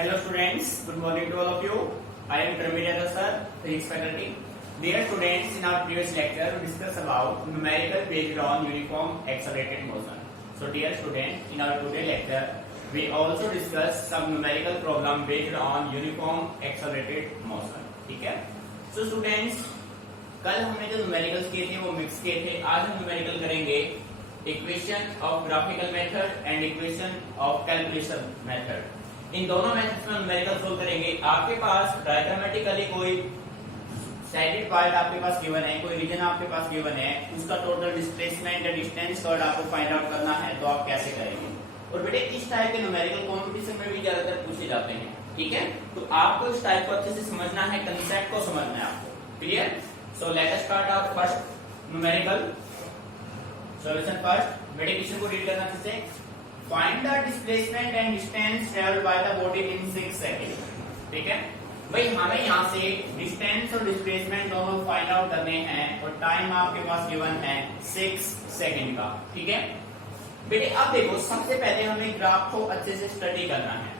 Hello students, good morning to all of you. I am Dharmendra sir, physics faculty. Dear students, in our previous lecture we discussed about numerical based on uniform accelerated motion. So dear students, in our today lecture we also discuss some numerical problem based on uniform accelerated motion. ठीक है? So students, कल हमने जो numericals किए थे वो mix किए थे. आज हम न्यूमेरिकल करेंगे equation of graphical method and equation of calculation method. इन दोनों मेथड्स में न्यूमेरिकल सोल्व करेंगे. आपके पास डायग्रामेटिकली कोई साइडेड पार्ट आपके पास गिवन है, कोई रीजन आपके पास गिवन है, उसका टोटल डिस्प्लेसमेंट या डिस्टेंस कर्व आपको फाइंड आउट करना है, तो आप कैसे करेंगे. और बेटे इस टाइप के न्यूमेरिकल कंपटीशन में भी ज्यादातर पूछे जाते हैं. ठीक है, तो आपको इस टाइप को अच्छे से समझना है, कंसेप्ट को समझना है आपको. Clear? So let us start our first numerical solution. First बेटे क्वेश्चन को रीड करना अच्छे से. Find the displacement and distance travelled by the body in 6 second. ठीक है भाई, हमें यहाँ से डिस्टेंस और डिस्प्लेसमेंट दोनों फाइंड आउट करने हैं और टाइम आपके पास गिवन है 6 सेकंड का. ठीक है बेटे, अब देखो सबसे पहले हमें ग्राफ को अच्छे से स्टडी करना है.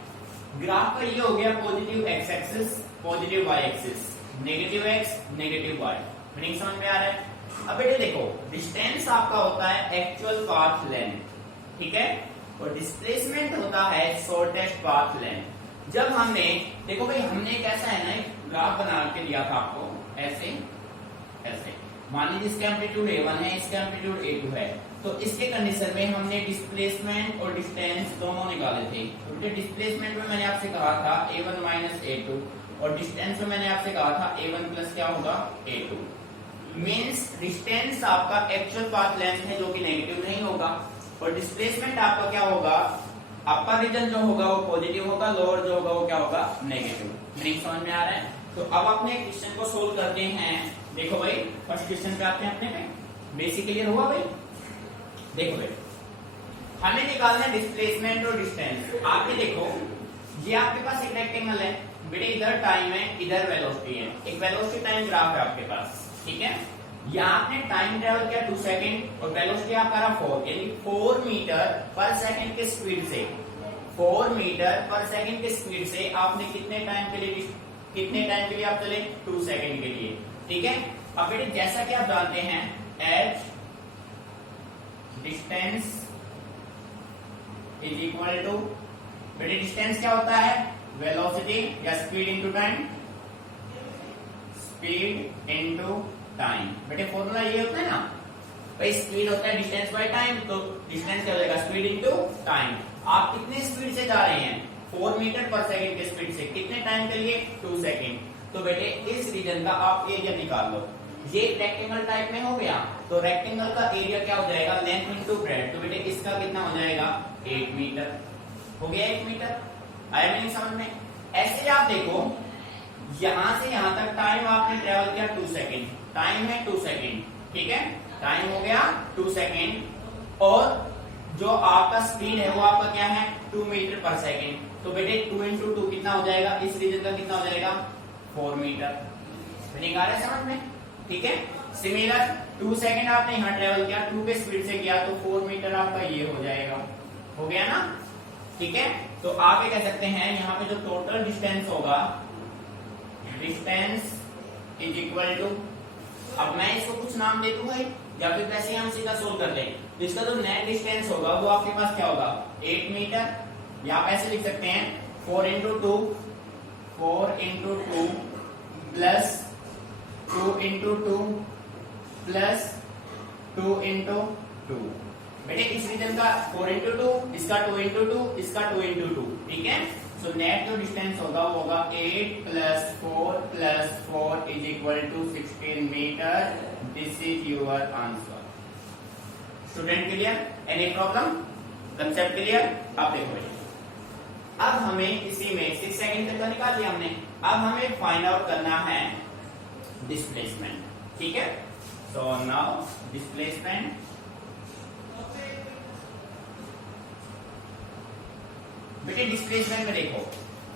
ग्राफ का ये हो गया positive x axis, positive y axis, negative x, negative y. Meaning समझ में आ रहा है? अब बेटे देखो, डिस्टेंस आपका होता है एक्चुअल पाथ लेंथ. ठीक है, और डिस्प्लेसमेंट होता है शॉर्टेस्ट पाथ लेंथ. जब हमने देखो भाई, हमने कैसा है ना एक ग्राफ बना के दिया था आपको, ऐसे ऐसे. मान लीजिए इसका एम्पलीट्यूड A1 है, इसका एम्पलीट्यूड A2 है. तो इसके कंडीशन में हमने डिस्प्लेसमेंट और डिस्टेंस दोनों निकाले थे. तो डिस्प्लेसमेंट में मैंने आपसे कहा था A1 माइनस A2 और डिस्टेंस में मैंने आपसे कहा था A1 प्लस क्या होगा A2. मीन्स डिस्टेंस आपका एक्चुअल पाथ लेंथ है जो कि नेगेटिव नहीं होगा, और डिस्प्लेसमेंट आपका क्या होगा, आपका रीजन जो होगा वो पॉजिटिव होगा, लोअर जो होगा वो क्या होगा नेगेटिव. मीनिंग समझ में आ रहा है? तो अब अपने क्वेश्चन को सोल्व करते हैं. देखो भाई, फर्स्ट क्वेश्चन पे आते हैं अपने में. बेसिक क्लियर हुआ भाई? देखो भाई, हमें निकालना है डिस्प्लेसमेंट और डिस्टेंस. आपने देखो ये आपके पास एक रेक्टेंगल है बेटे, इधर टाइम है, इधर वेलोसिटी है. एक वेलोसिटी टाइम ग्राफ है आपके पास. ठीक है, यहाँ आपने टाइम ट्रेवल किया 2 सेकंड और वेलोसिटी आपका रहा 4, यानी 4 मीटर पर सेकंड के स्पीड से, 4 मीटर पर सेकंड के स्पीड से आपने कितने टाइम के लिए आप चले? 2 सेकंड के लिए. ठीक है, अब बेटे जैसा कि आप जानते हैं h distance is equal to, बेटे डिस्टेंस क्या होता है? वेलोसिटी या speed into time, speed into time. बेटे फॉर्मूला ये होता है ना भाई, स्पीड होता है डिस्टेंस बाय टाइम, तो डिस्टेंस क्या हो जाएगा? Speed into time. आप कितने स्पीड से जा रहे हैं? 4 मीटर पर सेकंड के स्पीड से. कितने टाइम के लिए? 2 सेकंड. तो बेटे इस रीजन का आप एरिया निकाल लो. ये रेक्टेंगल टाइप में हो गया, तो रेक्टेंगल का एरिया क्या हो जाएगा? Length into breadth. तो बेटे इसका कितना हो जाएगा? 8 मीटर हो गया. 8 मीटर आया नहीं समझ में? ऐसे आप देखो, यहां से यहां तक टाइम आपने ट्रेवल किया 2 सेकंड. टाइम है 2 सेकंड. ठीक है, टाइम हो गया 2 सेकंड, और जो आपका स्पीड है वो आपका क्या है? 2 मीटर पर सेकंड. तो बेटे 2 इंटू 2 कितना हो जाएगा? इस रीजन का कितना हो जाएगा? 4 मीटर. निकाल रहे समझ में? ठीक है, सिमिलर 2 सेकंड आपने यहाँ ट्रेवल किया, 2 के स्पीड से किया, तो 4 मीटर आपका ये हो जाएगा. हो गया ना? ठीक है, तो आप ये कह सकते हैं यहाँ पे जो टोटल डिस्टेंस होगा, डिस्टेंस इज इक्वल टू, अब मैं इसको कुछ नाम दे दूंगा या फिर वैसे हम सीधा सोल्व कर लें. तो इसका जो नेट डिस्टेंस होगा वो आपके पास क्या होगा? 8 मीटर. या आप ऐसे लिख सकते हैं 4 into 2 plus 2 into 2 plus 2 into 2. बेटे इस रीजन का 4 इंटू 2, इसका 2 इंटू 2, इसका 2 इंटू 2. ठीक है, सो नेट जो डिस्टेंस होगा वो होगा 8 plus 4 is equal to 16 metre. This is your answer. Student clear? Any problem? Concept clear? आप देखो, अब हमें इसी में 6 सेकंड तक का निकाल लिया हमने. अब हमें फाइंड आउट करना है डिस्प्लेसमेंट. ठीक है, सो नाउ डिस्प्लेसमेंट. बेटे डिस्प्लेसमेंट में देखो,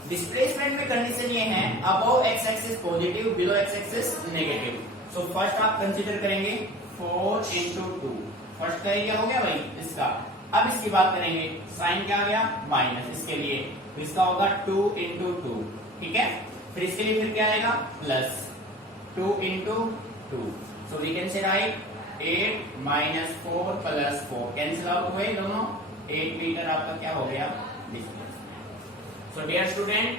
डिस्प्लेसमेंट में कंडीशन ये है above x axis positive, below x axis negative. So first आप कंसीडर करेंगे 4 इंटू 2. फर्स्ट का एरिया हो गया भाई इसका. अब इसकी बात करेंगे, साइन क्या आ गया माइनस, इसके लिए तो इसका होगा 2 इंटू 2, ठीक है। फिर इसके लिए फिर क्या आएगा plus 2 into 2, so we can say right 8 minus 4 plus 4, cancel out हुए दोनों, 8 मीटर आपका क्या हो गया distance. So dear student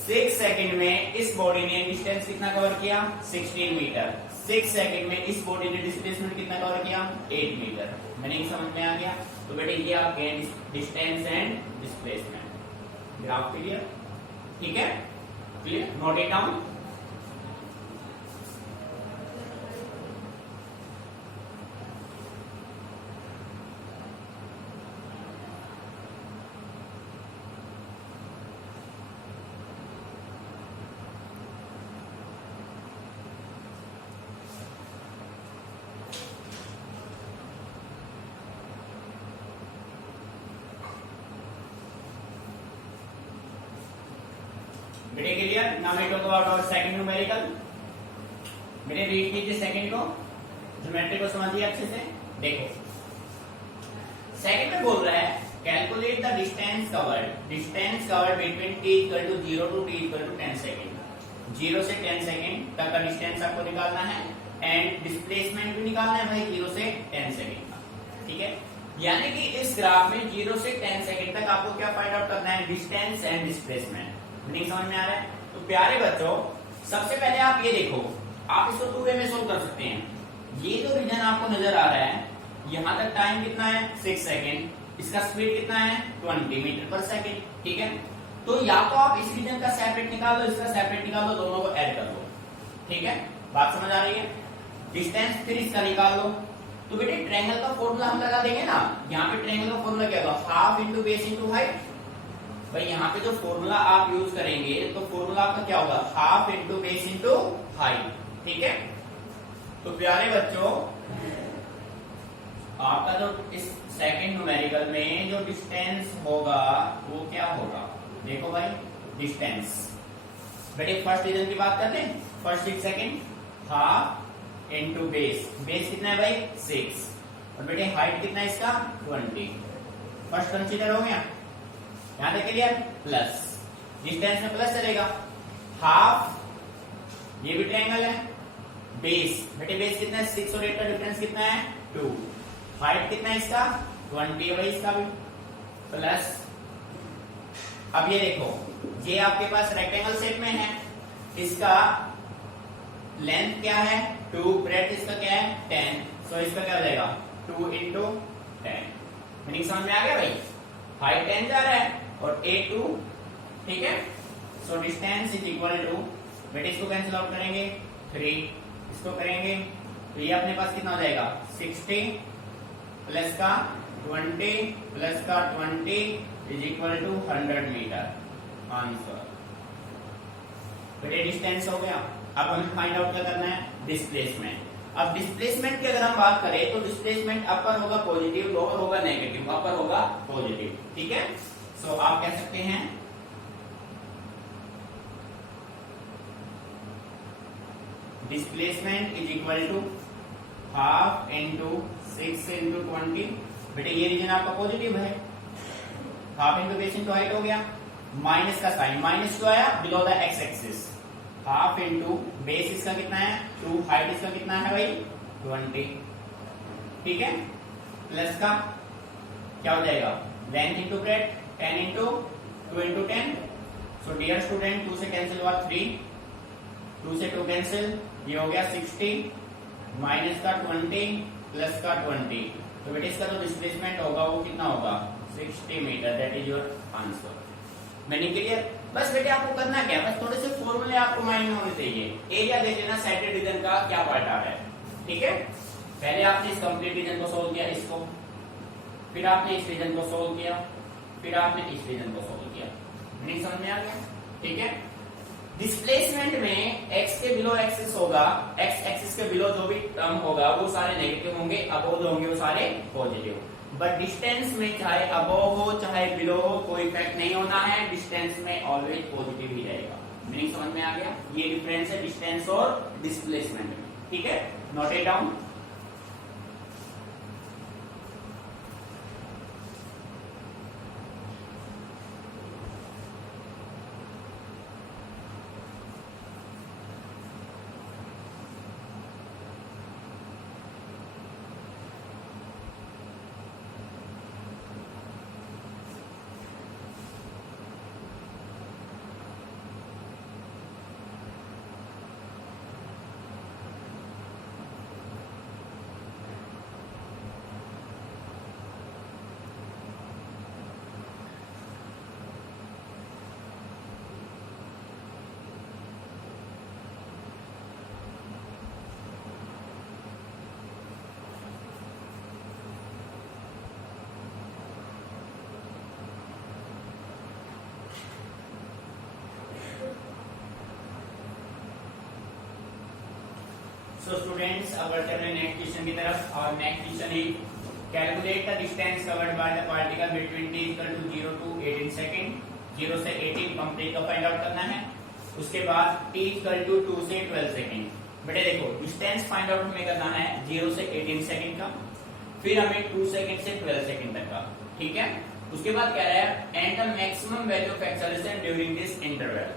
6 second में इस बॉडी ने डिस्टेंस कितना कवर किया 16 मीटर, 6 सेकंड में इस बॉडी ने डिस्प्लेसमेंट कितना कवर किया 8 मीटर। मीनिंग समझ में आ गया। तो बेटे ये आपके distance and displacement graph clear, ठीक है, क्लियर, नोट इट डाउन। बेटे clear. Now we talk about our second numerical. बेटे रीड कीजिए सेकंड को, ज्योमेट्री को समझिए अच्छे से। देखो सेकंड में बोल रहा है calculate the distance covered between t equal to 0 to t equal to 10 second. 0 से 10 सेकंड तक का डिस्टेंस आपको निकालना है एंड डिस्प्लेसमेंट भी निकालना है भाई 0 से 10 सेकंड का, ठीक है। यानी कि इस ग्राफ में 0 से 10 सेकंड तक आपको क्या फाइंड आउट करना है डिस्टेंस एंड डिस्प्लेसमेंट। मीनिंग समझ में आ रहा है। तो प्यारे बच्चों सबसे पहले आप ये देखो, आप इसको 2 वे में सोल्व कर सकते हैं। ये जो रीजन आपको नजर आ रहा है यहां तक टाइम कितना है 6 सेकंड, इसका स्पीड कितना है 20 मीटर पर सेकंड, ठीक है। तो या तो आप इस रीजन का सेपरेट निकाल लो, इसका सेपरेट निकाल लो, दोनों को ऐड कर लो, ठीक है। बात समझ आ रही है। डिस्टेंस फिर इसका निकाल लो। तो बेटे ट्रायंगल का फॉर्मूला हम लगा देंगे ना, यहाँ पे ट्रायंगल का फॉर्मूला क्या होगा half into base into height. भाई यहाँ पे जो फॉर्मूला आप यूज करेंगे तो फॉर्मूला आपका क्या होगा half into base into height, ठीक है। तो प्यारे बच्चों आपका जो इस सेकंड न्यूमेरिकल में जो डिस्टेंस होगा वो क्या होगा, देखो भाई डिस्टेंस। बेटे फर्स्ट रीजन की बात करते हैं, first 6 second half into base, base कितना है भाई 6 और बेटे हाइट कितना है इसका 20। फर्स्ट कंसीडर हो गया, यहां तक क्लियर। प्लस डिस्टेंस में प्लस चलेगा, हाफ ये भी ट्रायंगल है, बेस बेटे बेस कितना है 6 और 8 का डिफरेंस कितना है 2, हाइट कितना है इसका 20 है भाई इसका भी प्लस। अब ये देखो ये आपके पास रेक्टेंगल शेप में है, इसका लेंथ क्या है 2, ब्रेड्थ इसका क्या है 10, सो इसका क्या हो जाएगा 2 इंटू 10। मीनिंग समझ में आ गया भाई, हाइट 10 जा रहा है और A2, ठीक है। So distance is equal to बेटे इसको कैंसिल आउट करेंगे 3, इसको करेंगे तो ये अपने पास कितना हो जाएगा 60 प्लस का 20 प्लस का 20 is equal to 100 metre answer. बेटे डिस्टेंस हो गया। अब हमें फाइंड आउट क्या करना है डिस्प्लेसमेंट। अब डिस्प्लेसमेंट की अगर हम बात करें तो डिस्प्लेसमेंट अपर होगा पॉजिटिव, लोअर होगा नेगेटिव, अपर होगा पॉजिटिव, ठीक है। सो आप कह सकते हैं displacement is equal to half into 6 into 20। बेटे ये रीजन आपका पॉजिटिव है, half into base into height हो गया, माइनस का साइन माइनस क्यों आया below the x axis, half into base इसका कितना है 2, हाइट इसका कितना है भाई 20, ठीक है। प्लस का क्या हो जाएगा length into breadth 10 into 2 into 10। So dear student 2 से कैंसिल हुआ 3, 2 से 2 कैंसिल, ये हो गया 60 माइनस का 20 प्लस का 20। तो बेटे इसका जो डिस्प्लेसमेंट होगा वो कितना होगा 60 metre, that is your answer. मैंने क्लियर। बस बेटे आपको करना क्या, बस थोड़े से फॉर्मूले आपको माइंड में होने चाहिए। एरिया देख लेना सेटेड रीजन का क्या पार्ट आ रहा है, ठीक है। पहले आपने इस कंप्लीट रीजन को सोल्व किया, इसको, फिर आपने इस रीजन को सोल्व किया, फिर आपने इस रीजन को सोल्व किया। मीनिंग समझ में आ गया, ठीक है। डिस्प्लेसमेंट में x के बिलो एक्सिस होगा, x एक्सिस के बिलो जो भी टर्म होगा वो सारे नेगेटिव होंगे, अबोव जो होंगे वो सारे पॉजिटिव। बट डिस्टेंस में चाहे अबोव हो चाहे बिलो हो कोई इफेक्ट नहीं होना है, डिस्टेंस में ऑलवेज पॉजिटिव ही रहेगा। मीनिंग समझ में आ गया, ये डिफरेंस है डिस्टेंस और डिस्प्लेसमेंट में, ठीक है। Note it down. So students अब बढ़ते हैं नेक्स्ट क्वेश्चन की तरफ और next question is calculate the distance covered by the particle between t equal to 0 to 18 second 0 से 18 कंप्लीट का फाइंड आउट करना है। उसके बाद t इक्वल टू 2 से 12 सेकंड। बेटे देखो डिस्टेंस फाइंड आउट हमें करना है 0 से 18 सेकंड का, फिर हमें 2 सेकंड से 12 सेकंड तक का, ठीक है। उसके बाद कह रहा है and the maximum value of acceleration during this interval.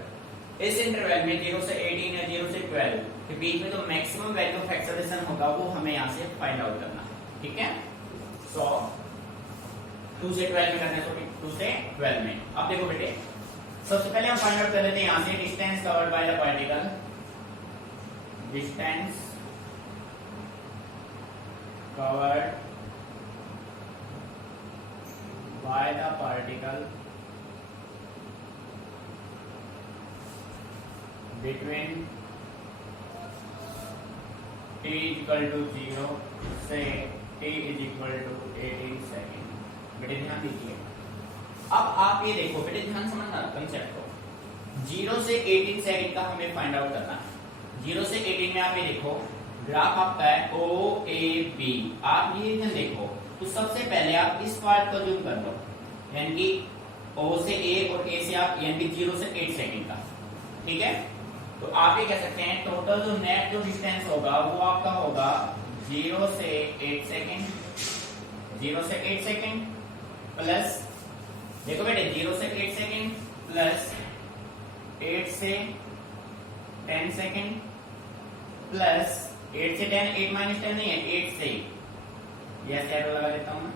इस इंटरवल में 0 से 18 या 0 से 12 के बीच में जो मैक्सिमम वैल्यू ऑफ एक्सेलरेशन होगा वो हमें यहाँ से फाइंड आउट करना है, ठीक है। सो 2 से 12 में करना है, तो 2 से 12 में। अब देखो बेटे सबसे पहले हम फाइंड आउट कर लेते हैं यहाँ से distance covered by the particle. Distance covered by the particle between t equal to 0 से t is equal to 18 second. बेटे ध्यान दीजिए, अब आप ये देखो बेटे ध्यान समझना कंसेप्ट को। 0 से 18 सेकेंड का हमें फाइंड आउट करना है। 0 से 18 में आप ये देखो ग्राफ आपका है OAB। आप ये ध्यान देखो तो सबसे पहले आप इस पार्ट को जूम कर लो, यानी कि O से A और A से आप यानी कि 0 से 8 सेकेंड का, ठीक है। तो आप ये कह सकते हैं टोटल जो नेट जो डिस्टेंस होगा वो आपका होगा 0 से 8 सेकेंड, 0 से 8 सेकेंड प्लस देखो बेटे 0 से 8 सेकेंड प्लस 8 से 10 सेकेंड प्लस 8 से 10, 8 माइनस 10 नहीं है 8 से, यस एरो लगा देता हूं मैं,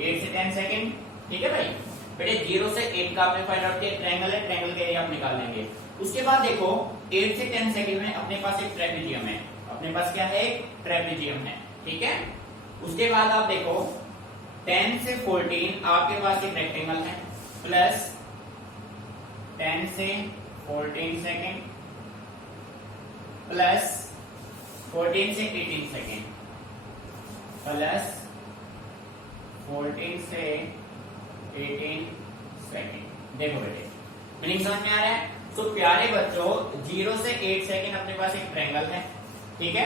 8 से 10 सेकेंड, ठीक है भाई। बेटे 0 से 8 का आपने फाइंड आउट किया, ट्रायंगल है, ट्रायंगल का एरिया आप निकाल लेंगे। उसके बाद देखो 8 से 10 सेकंड में अपने पास एक ट्रेपेजियम है, अपने पास क्या है एक ट्रेपेजियम है, ठीक है। उसके बाद आप देखो 10 से 14 आपके पास एक रेक्टेंगल है प्लस 10 से 14 सेकंड प्लस 14 से 18 सेकंड प्लस 14 से 18 सेकंड। देखो बेटे मीनिंग समझ में आ रहा है। तो प्यारे बच्चों 0 से 8 सेकंड अपने पास एक ट्रायंगल है, ठीक है।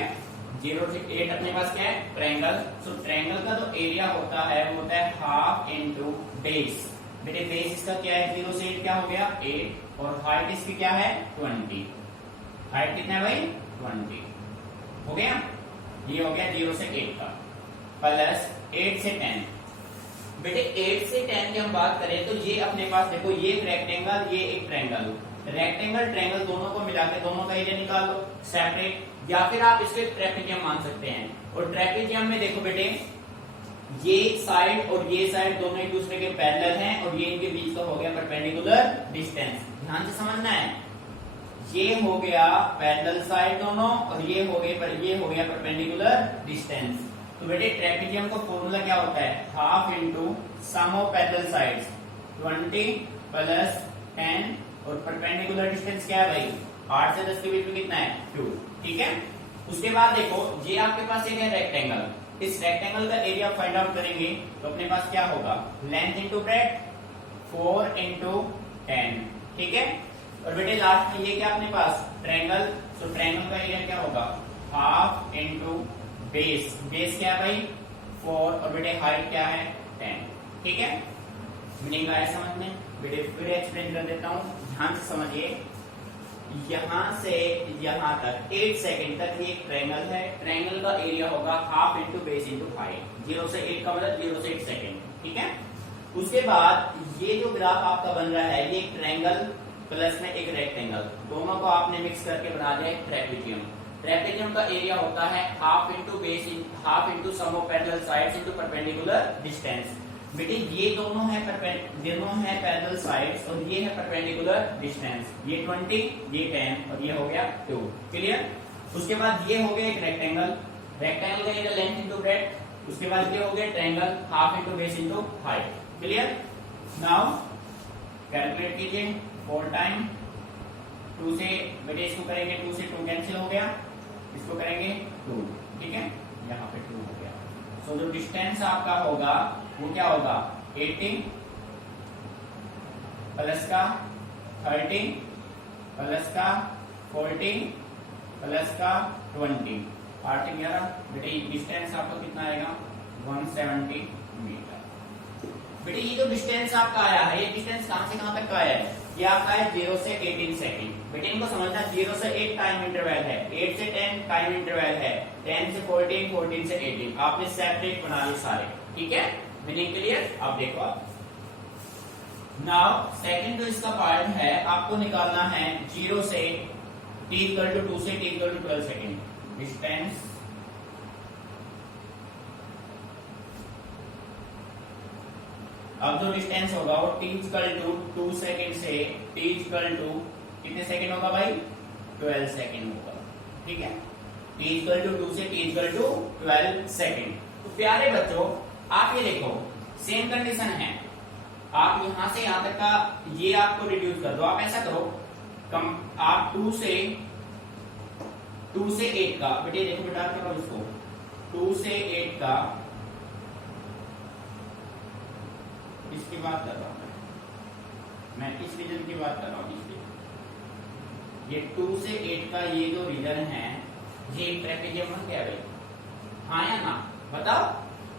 0 से 8 अपने पास क्या है ट्रायंगल। सो ट्रायंगल का जो एरिया होता है वो होता है हाफ इनटू बेस। बेटे बेस इसका क्या है 0 से 8 क्या हो गया 8 और हाइट इसकी क्या है 20। हाइट कितना है भाई 20 हो गया। ये हो गया 0 से 8 का प्लस 8 से 10। बेटे 8 से 10 की हम बात करें तो ये अपने पास देखो ये एक रेक्टेंगल ये एक ट्रायंगल, रेक्टेंगल ट्रायंगल दोनों को मिला के दोनों का एरिया निकाल लो सेपरेट, या फिर आप इसके ट्रेपेजियम मान सकते हैं। और ट्रेपेजियम में देखो बेटे ये साइड और ये साइड दोनों एक दूसरे के पैरेलल हैं और ये इनके बीच का हो गया परपेंडिकुलर डिस्टेंस। ध्यान से समझना है, ये हो गया पैरेलल साइड दोनों और ये हो गया परपेंडिकुलर डिस्टेंस। तो बेटे ट्रेपेजियम का फॉर्मूला क्या होता है half into sum of parallel sides 20 plus 10 और परपेंडिकुलर डिस्टेंस क्या है भाई 8 से 10 के बीच में कितना है 2, ठीक है। उसके बाद देखो ये आपके पास एक है रेक्टेंगल, इस रेक्टेंगल का एरिया फाइंड आउट करेंगे तो अपने पास क्या होगा लेंथ इंटू ब्रेड्थ 4 इंटू 10, ठीक है। और बेटे लास्ट में ये क्या अपने पास ट्रायंगल, तो ट्रायंगल का एरिया क्या होगा हाफ इंटू बेस, बेस क्या है भाई 4 और बेटे हाइट क्या है 10, ठीक है। मीनिंग आया समझ में। बेटे फिर एक्सप्लेन कर देता हूँ, ध्यान से समझिए। यहां से यहां तक 8 सेकंड तक ये ट्रायंगल है, ट्रायंगल का एरिया होगा half into base into height. 0 से 8 का मतलब 0 से 8 सेकंड, ठीक है। उसके बाद ये जो ग्राफ आपका बन रहा है ये ट्रायंगल प्लस में एक रेक्टेंगल, दोनों को आपने मिक्स करके बना दिया एक ट्रेपेजियम। ट्रेपेजियम का एरिया होता है half into base half into sum of parallel sides into perpendicular distance. बेटे ये दोनों है पैरेलल साइड्स और ये है परपेंडिकुलर डिस्टेंस, ये 20 ये 10 और ये हो गया 2, क्लियर। उसके बाद ये हो गया एक रेक्टेंगल, रेक्टेंगल का एरिया लेंथ इंटू ब्रेड्थ। उसके बाद ये हो गया triangle half into base into height, clear. Now calculate कीजिए 4 टाइम 2 से बेटे इसको करेंगे 2 से 2 कैंसिल हो गया, इसको करेंगे 2, ठीक है, यहाँ पे 2 हो गया। सो जो डिस्टेंस आपका होगा वो क्या होगा 18 प्लस का 13 प्लस का 14 प्लस का 20 8 11 बेटे डिस्टेंस आपका कितना आएगा 170 मीटर। बेटे ये जो डिस्टेंस आपका आया है, ये डिस्टेंस कहां से कहां तक का आया है? ये आपका है 0 से 18 सेकंड। बेटे इनको समझना, 0 से 8 टाइम इंटरवल है, 8 से 10 टाइम इंटरवल है, 10 से 14, 14 से 18। आपने सेपरेट बना लिए सारे, ठीक है? Meaning clear? अब देखो आप नाउ सेकंड जो इसका पार्ट है आपको निकालना है 0 से t इक्वल टू 2 से t equal to 12 second distance. अब जो डिस्टेंस होगा वो t इक्वल टू 2 सेकंड से t इक्वल टू कितने सेकंड होगा भाई? 12 सेकंड होगा, ठीक है? t इक्वल टू 2 से t इक्वल टू 12 सेकंड। तो प्यारे बच्चों आप ये देखो, सेम कंडीशन है, आप यहां से यहां तक का ये आपको रिड्यूस कर दो। आप ऐसा करो, आप 2 से 8 का, बेटे देखो बेटा करो इसको, 2 से 8 का, इसकी बात कर रहा हूं मैं इस रीजन की बात कर रहा हूं। इसलिए ये 2 से 8 का ये जो रीजन है, ये ट्रेपेजियम बन गया भाई, हाँ या ना? बताओ,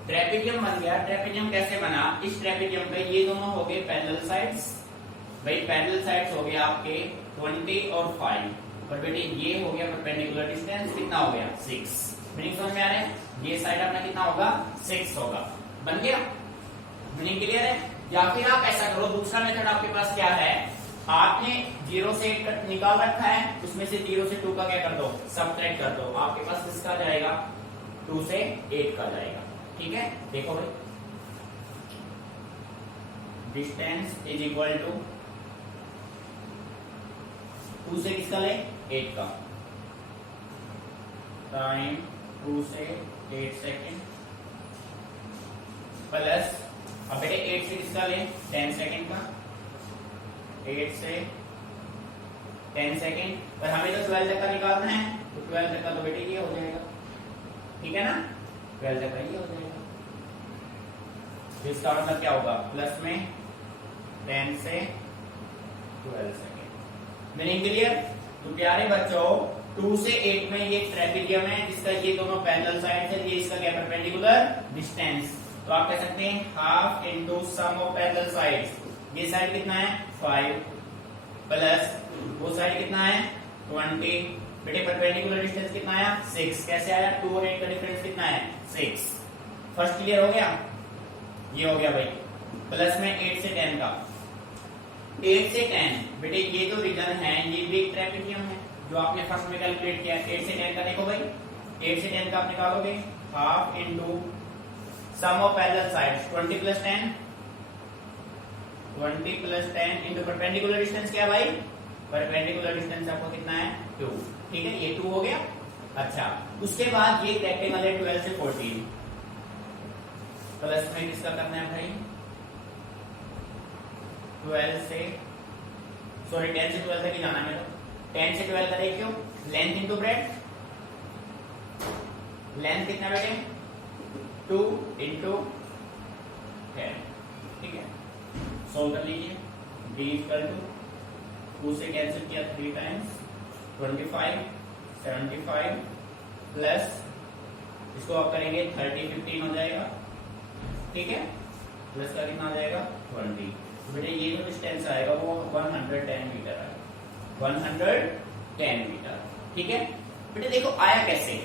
ट्रेपेजियम बन गया। ट्रेपेजियम कैसे बना? इस ट्रेपेजियम पे ये दोनों हो गए पैरेलल साइड्स, भाई पैरेलल साइड्स हो गए आपके 20 और 5, पर बेटे ये हो गया परपेंडिकुलर डिस्टेंस कितना हो गया? 6। मीनिंग समझ में आ रहा है? ये साइड अपना कितना होगा? 6 होगा। बन गया? मीनिंग क्लियर है? या फिर आप ऐसा करो, दूसरा मेथड आपके पास क्या है, आपने 0 से 8 निकाल रखा है, उसमें से 0 से 2 का क्या कर दो? सबट्रैक्ट कर दो। आपके पास किसका जाएगा? 2 से 8 का जाएगा, ठीक है? देखो भाई, डिस्टेंस इज इक्वल टू 2 से किसका ले? 8 का, टाइम 2 से 8 सेकेंड प्लस, अब बेटे 8 से किसका ले? 10 सेकेंड का, 8 से 10 सेकेंड, पर हमें तो 12 तक का निकालना है, तो 12 तक का तो बेटे ये हो जाएगा, ठीक है ना? 12 तक का ये हो जाएगा। तो इसका मतलब क्या होगा? प्लस में 10 से 12 सेकेंड। Meaning clear? तो प्यारे बच्चों 2 से 8 में ये ट्रेपेजियम है जिसका ये दोनों पैरेलल साइड है, ये इसका क्या परपेंडिकुलर डिस्टेंस। तो आप कह सकते हैं half into sum of parallel sides. ये साइड कितना है? 5 प्लस वो साइड कितना है? 20। बेटे परपेंडिकुलर डिस्टेंस कितना आया? 6। कैसे आया? 2 और 8 का डिफरेंस कितना है? 6। फर्स्ट क्लियर हो गया? ये हो गया भाई। प्लस में 8 से 10 का, 8 से 10 बेटे ये जो रीजन है ये भी एक ट्रेपेजियम है जो आपने फर्स्ट में कैलकुलेट किया। 8 से 10 का देखो भाई, 8 से 10 का आप निकालोगे half into sum of parallel sides 20 plus 10, 20 plus 10 into perpendicular distance क्या है भाई? परपेंडिकुलर डिस्टेंस आपको कितना है? 2, ठीक है? ये 2 हो गया। अच्छा, उसके बाद ये रेक्टेंगल है 12 से 14, प्लस में किसका करना है भाई? 12 से, सॉरी 10 से 12 तक ही जाना है मेरे को। 10 से 12 तक क्यों? लेंथ इनटू ब्रेड्थ, लेंथ कितना बेटे? 2 इंटू 10, ठीक है? सोल्व कर लीजिए। d इक्वल टू 2 से कैंसिल किया 3 टाइम्स 25, 75 प्लस इसको आप करेंगे 30, 15 हो जाएगा, ठीक है? प्लस का कितना आ जाएगा? 20। तो बेटे ये जो डिस्टेंस आएगा वो 110 मीटर आएगा, 110 मीटर, ठीक है? बेटे देखो आया कैसे,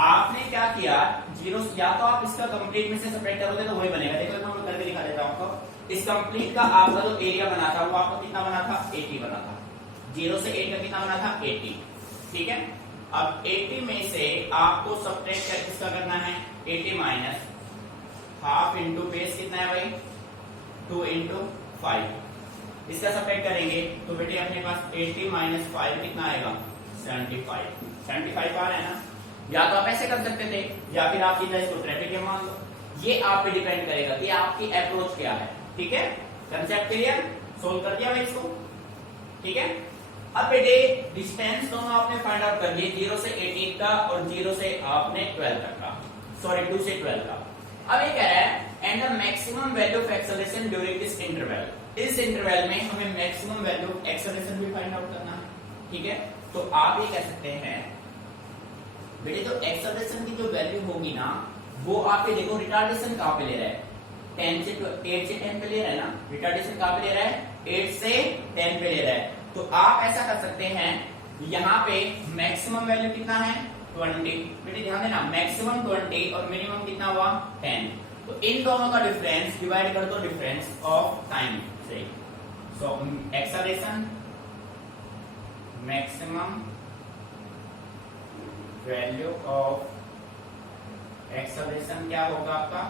आपने क्या किया, 0 या तो आप इसका कंप्लीट में से सब्ट्रैक्ट करोगे तो वही बनेगा। देखो मैं करके दिखा देता हूं आपको। इस कंप्लीट का आपका जो एरिया बना था वो आपको कितना बना था? 80 बना था। 0 से 8 का कितना बना था? 80, ठीक है? अब 80 में से आपको सब्ट्रैक्ट कर किसका करना है? 80 माइनस हाफ इंटू बेस कितना है भाई? 2 इंटू 5। इसका सब्ट्रैक्ट करेंगे तो बेटे अपने पास 80 माइनस 5 कितना आएगा? 75। 75 आ रहा है ना? या तो आप ऐसे कर सकते थे या फिर आप सीधा इसको ट्रेपेजियम मान लो। ये आप पे डिपेंड करेगा कि आपकी अप्रोच क्या है, ठीक है? Concept clear? सोल्व कर दिया भाई इसको, ठीक है? अब बेटे डिस्टेंस दोनों आपने फाइंड आउट कर लिए, 0 से 18 का और 0 से आपने 12 तक का, सॉरी 2 से 12 का। अब ये कह रहा है and the maximum value of acceleration during this interval. इस इंटरवल में हमें मैक्सिमम वैल्यू ऑफ एक्सेलरेशन भी फाइंड आउट करना है, ठीक है? तो आप ये कह सकते हैं बेटे तो एक्सेलरेशन की जो वैल्यू होगी ना वो आपके देखो रिटार्डेशन कहां पे ले रहा है 8 से 10 पे ले रहा है ना, रिटार्डेशन कहां पे ले रहा है 8 से 10 पे ले रहा है। तो आप ऐसा कर सकते हैं यहाँ पे मैक्सिमम वैल्यू कितना है 20, बेटे ध्यान देना मैक्सिमम 20 और मिनिमम कितना हुआ 10, तो इन दोनों का डिफरेंस डिवाइड कर दो डिफरेंस ऑफ टाइम से। So acceleration maximum value of acceleration क्या होगा आपका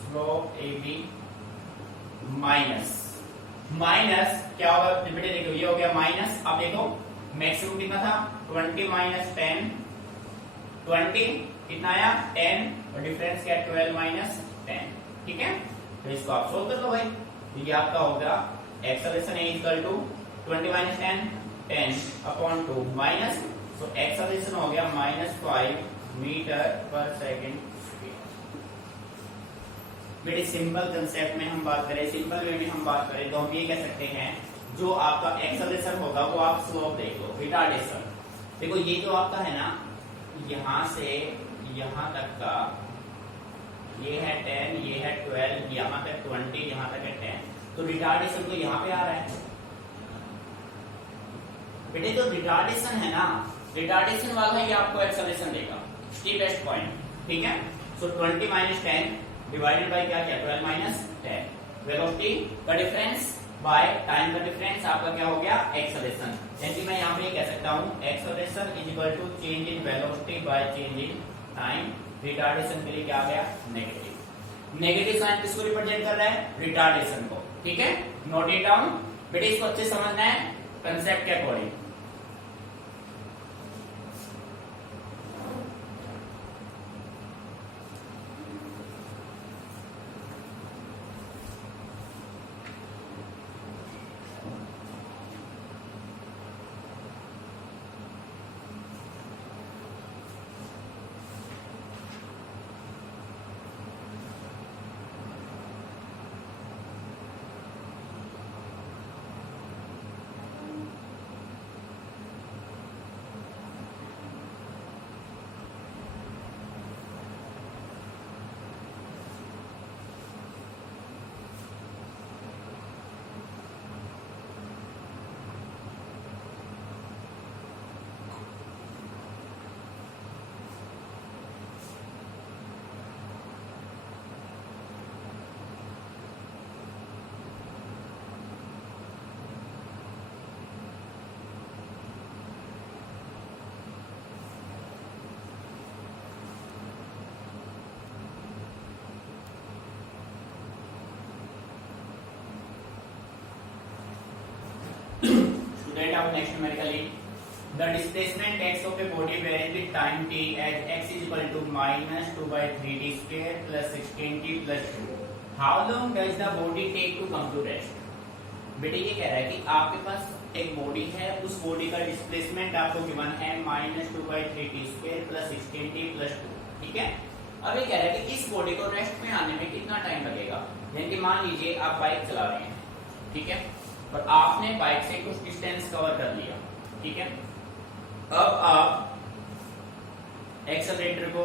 स्लोप AB माइनस क्या होगा बेटे देखो ये हो गया माइनस, अब देखो मैक्सिमम कितना था 20 माइनस 10, 20 कितना आया 10 और डिफरेंस क्या 12 माइनस 10, ठीक है। तो इसको आप सोल्व कर लो भाई, ये आपका होगा acceleration a equal to 20 minus 10 upon 2 minus, तो एक्सेलरेशन हो गया -5 मीटर पर सेकेंड। बेटे सिंपल कंसेप्ट में हम बात करें, सिंपल वे में हम बात करें तो हम ये कह सकते हैं जो आपका एक्सेलरेशन होगा वो आप स्लोप देख लो, रिटार्डेशन देखो ये जो आपका है ना यहां से यहां तक का ये है 10, ये है 12, यहां तक 20, यहां तक है 10, तो रिटार्डेशन तो यहां पे आ रहा है बेटे। जो रिटार्डेशन है ना रिटार्डेशन वाला ये आपको एक्सेलरेशन देगा स्टीपेस्ट पॉइंट, ठीक है। सो 20 माइनस 10 डिवाइडेड बाय क्या क्या 12 माइनस 10, वेलोसिटी का डिफरेंस बाय टाइम का डिफरेंस आपका क्या हो गया एक्सेलरेशन। यानी मैं यहाँ पे ये कह सकता हूँ acceleration is equal to change in velocity by change in time. Retardation के लिए क्या आ गया नेगेटिव, नेगेटिव साइन किसको रिप्रेजेंट कर रहा है रिटार्डेशन को, ठीक है। नोट इट डाउन बेटे, इसको अच्छे समझना है कंसेप्ट के according. Student, our next numerical is the displacement x of a body varies with time t as x is equal to minus 2 by 3t square plus 16t plus 2. How long does the body take to come to rest? बेटे ये कह रहा है कि आपके पास एक body है, उस बॉडी का डिस्प्लेसमेंट आपको गिवन है -2 by 3t square plus 16t plus 2, ठीक है। अब ये कह रहा है कि इस बॉडी को रेस्ट में आने में कितना टाइम लगेगा। यानी कि मान लीजिए आप बाइक चला रहे हैं, ठीक है, और आपने बाइक से कुछ डिस्टेंस कवर कर लिया, ठीक है। अब आप एक्सेलरेटर को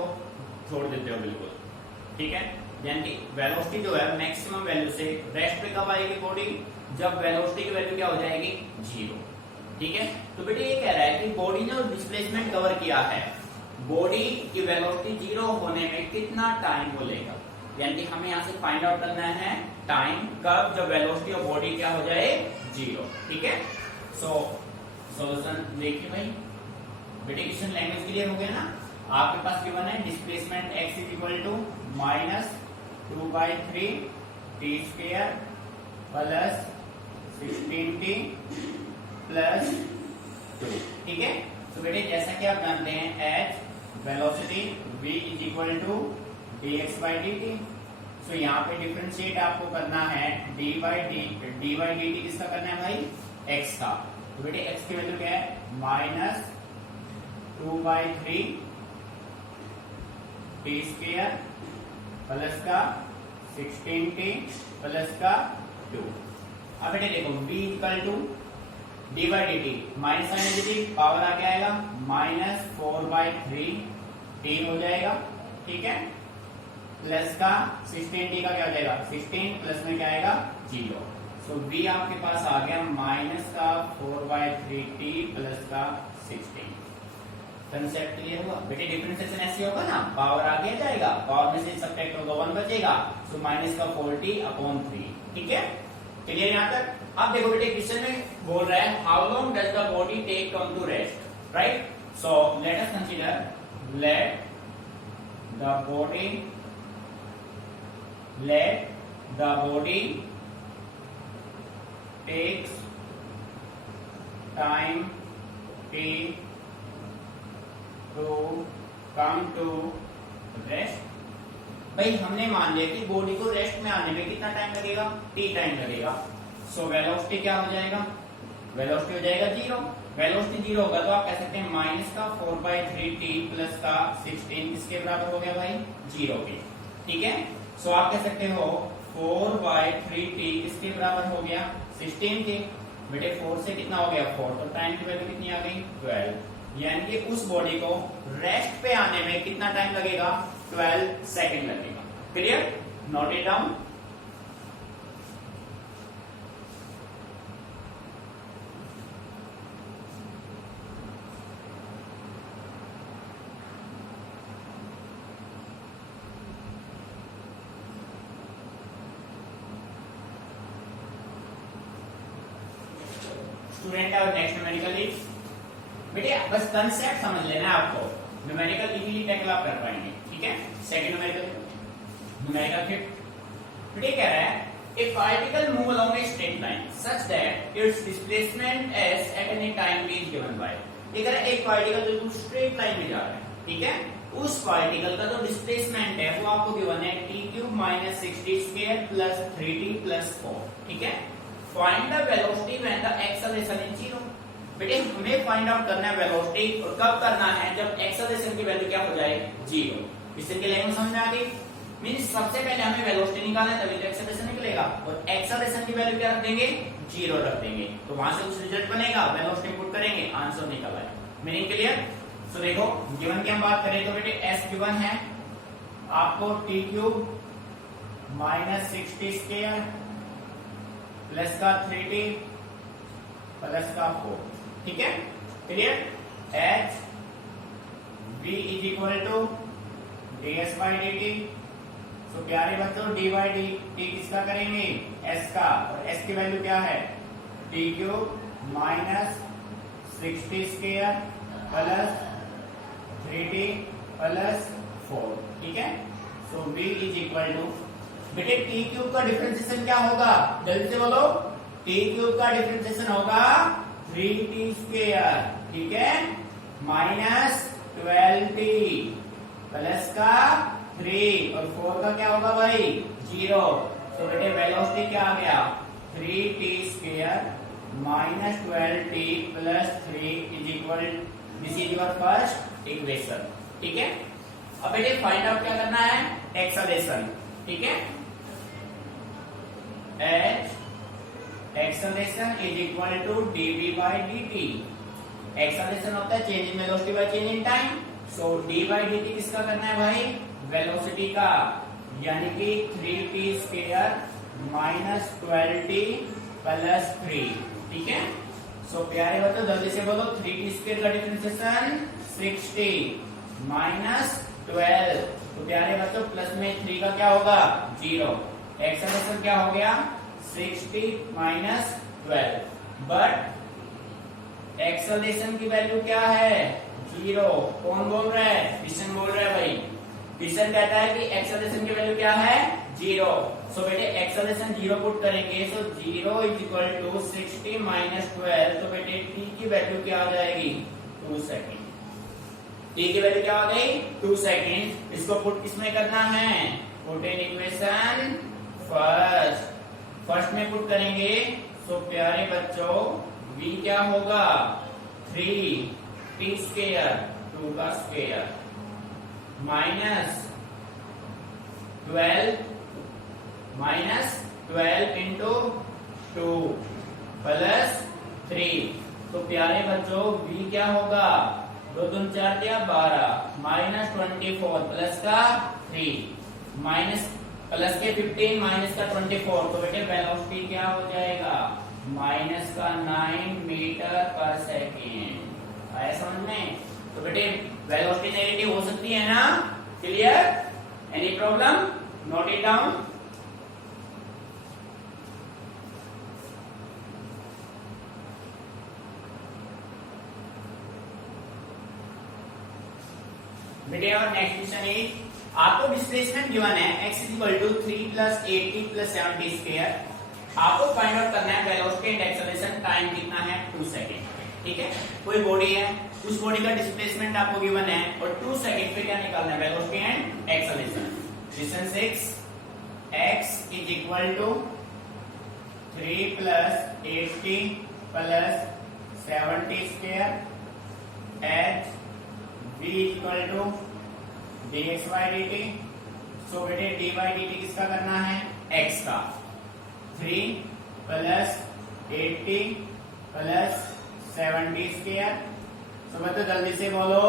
छोड़ देते हो बिल्कुल, ठीक है। यानी कि वेलोसिटी जो है मैक्सिमम वैल्यू से रेस्ट पे कब आएगी बॉडी, जब वेलोसिटी की वैल्यू क्या हो जाएगी 0, ठीक है। तो बेटे ये कह रहा है कि बॉडी ने डिस्प्लेसमेंट कवर किया है, बॉडी की वेलोसिटी 0 होने में कितना टाइम वो लेगा। यानी कि हमें यहाँ से फाइंड आउट करना है टाइम कब जब वेलोसिटी ऑफ बॉडी क्या हो जाए 0, ठीक है। सो सॉल्यूशन देखिए भाई, बेटे क्वेश्चन लैंग्वेज क्लियर हो गया ना। आपके पास गिवन है displacement x is equal to -2 by 3t square plus 16t plus 2, ठीक है। तो बेटे जैसा कि आप जानते हैं h velocity v is equal to dx by dt। So यहाँ पे डिफरेंशिएट आपको करना है dy dt किसका करना है भाई x का। तो बेटे x की वैल्यू क्या है -2 by 3 t स्क्वायर प्लस का 16t प्लस का 2। अब बेटे देखो v equal to D by D T minus sign D power आ क्या आएगा -4/3 टी हो जाएगा, ठीक है। प्लस का 16 टी का क्या हो जाएगा 16 प्लस में क्या आएगा 0। सो बी आपके पास आ गया माइनस का 4/3 टी प्लस का 16। कंसेप्ट क्लियर हुआ बेटे। डिफरेंशिएशन ऐसे होगा ना, पावर आगे जाएगा, पावर में से सब्ट्रैक्ट होगा 1 बचेगा, सो माइनस का 4t/3, ठीक है। क्लियर यहाँ तक। अब देखो बेटे क्वेश्चन में बोल रहा है how long does the body take time to rest, right. So let us consider let the body takes time t to come to rest। भाई हमने मान लिया कि बॉडी को रेस्ट में आने में कितना टाइम लगेगा t टाइम लगेगा। सो वेलोसिटी क्या हो जाएगा, वेलोसिटी हो जाएगा 0। वेलोसिटी 0 होगा तो आप कह सकते हैं माइनस का 4/3t प्लस का 16 किसके बराबर हो गया भाई 0 के, ठीक है। सो आप कह सकते हो 4/3t किसके बराबर हो गया 16 के। बेटे 4 से कितना हो गया 4, तो टाइम की वैल्यू कितनी आ गई 12। यानी कि उस बॉडी को रेस्ट पे आने में कितना टाइम लगेगा 12 सेकंड लगेगा। Clear, note it down. Student और नेक्स्ट न्यूमेरिकल इज बेटे बस कंसेप्ट समझ लेना है आपको, न्यूमेरिकल इजीली टैकल आप कर पाएंगे, ठीक है। सेकंड न्यूमेरिकल फिफ्थ बेटे कह रहा है ए particle move along a straight line such that it's displacement S at any time is given by. ये कह रहा है एक पार्टिकल जो स्ट्रेट लाइन में जा रहा है, ठीक है, उस पार्टिकल का जो डिस्प्लेसमेंट है वो आपको गिवन है t³ - 60² + 3t + 4, ठीक है। Find the velocity when the acceleration is 0। बेटे हमें फाइंड आउट करना है वेलोसिटी, और कब करना है जब एक्सेलरेशन की वैल्यू क्या हो जाए 0। इससे के लिए समझ में आ गई। मींस सबसे पहले हमें वेलोसिटी निकालना है तभी तो एक्सेलरेशन निकलेगा, और एक्सेलरेशन की वैल्यू क्या रख देंगे 0 रख देंगे, तो वहां से कुछ रिजल्ट बनेगा, वेलोसिटी पुट करेंगे, आंसर निकल आए। Meaning clear. सो देखो गिवन की हम बात करें तो बेटे s गिवन है आपको t³ - 60² प्लस का 3t प्लस का 4, ठीक है। Clear. h v is equal to ds/dt। So प्यारे बच्चों d/dt किसका करेंगे s का, और s की वैल्यू क्या है t³ - 60² प्लस 3t प्लस 4, ठीक है। सो v इज इक्वल टू बेटे t³ का डिफरेंशिएशन क्या होगा जल्दी से बोलो, t³ का डिफरेंशिएशन होगा 3t², ठीक है, -12t प्लस का 3 और 4 का क्या होगा भाई 0। तो बेटे वेलोसिटी क्या आ गया 3t² - 12t + 3 is equal, this is your first equation, ठीक है। अब बेटे फाइंड आउट क्या करना है एक्सेलरेशन, ठीक है। Acceleration is equal to dv/dt। Acceleration होता है change in velocity by change in time. So d/dt किसका करना है भाई वेलोसिटी का, यानी कि 3t² - 12t + 3, ठीक है। सो प्यारे बच्चों जल्दी से बोलो 3t² का डिफरेंशिएशन 60 - 12, तो प्यारे बच्चों प्लस में 3 का क्या होगा 0। एक्सेलरेशन क्या हो गया 60 - 12, बट एक्सेलरेशन की वैल्यू क्या है 0। कौन बोल रहा है क्वेश्चन बोल रहा है भाई, क्वेश्चन कहता है कि एक्सेलरेशन की वैल्यू क्या है 0। सो बेटे एक्सेलरेशन 0 पुट करेंगे, सो 0 इज इक्वल टू 60 - 12, तो बेटे t की वैल्यू क्या आ जाएगी 2 सेकेंड। t की वैल्यू क्या आ गई 2 सेकेंड। इसको पुट किसमें करना है पुट इन इक्वेशन फर्स्ट में पुट करेंगे। सो प्यारे बच्चों v क्या होगा 3t² 2 का स्क्वायर -12 इंटू 2 प्लस 3। तो प्यारे बच्चों v क्या होगा, 2 दूनी 4 या 12 माइनस 24 प्लस का 3 माइनस प्लस के 15 माइनस का 24। तो बेटे वेलोसिटी क्या हो जाएगा, माइनस का 9 मीटर पर सेकेंड। आया समझ में। तो बेटे वेलोसिटी नेगेटिव हो सकती है ना, clear, any problem, note it down. बेटे और नेक्स्ट क्वेश्चन इज, आपको डिस्प्लेसमेंट गिवन है x equal to 3 plus 80 plus 70 square. आपको फाइंड आउट करना है वेलोसिटी एंड एक्सेलरेशन, टाइम कितना है 2 सेकंड। ठीक है, कोई बॉडी है, उस बॉडी का डिस्प्लेसमेंट आपको गिवन है और 2 सेकंड पे क्या निकालना है, velocity and acceleration. Question 6, x is equal to 3 plus 80 plus 70 square at v equal to dx by dt। So बेटे dy dt किसका करना है, x का। 3 प्लस 80 प्लस 70 स्क्वायर। सो बच्चों जल्दी से बोलो,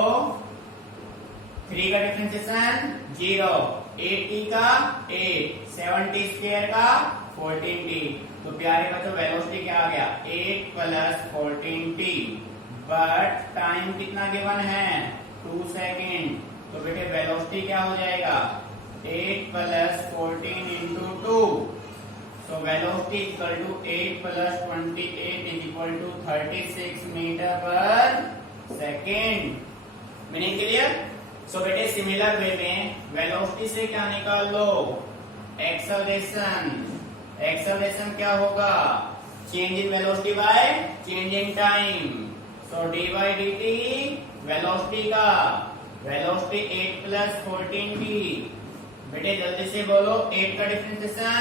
3 का डिफरेंशिएशन 0, 80 का 8, 70 स्क्वायर का 14t। तो प्यारे बच्चों वेलोसिटी क्या आ गया, 8 प्लस 14t, बट टाइम कितना गिवन है, 2 सेकेंड। तो बेटे वेलोसिटी क्या हो जाएगा, 8 plus 14 into 2। So velocity equal to 8 plus 28 is equal to 36 metre per second. Meaning clear. So बेटे सिमिलर वे में वेलोसिटी से क्या निकाल लो, एक्सेलरेशन। एक्सेलरेशन क्या होगा, change in velocity by change in time. So D by D T velocity का, velocity 8 plus 14t। बेटे जल्दी से बोलो 8 का डिफरेंशिएशन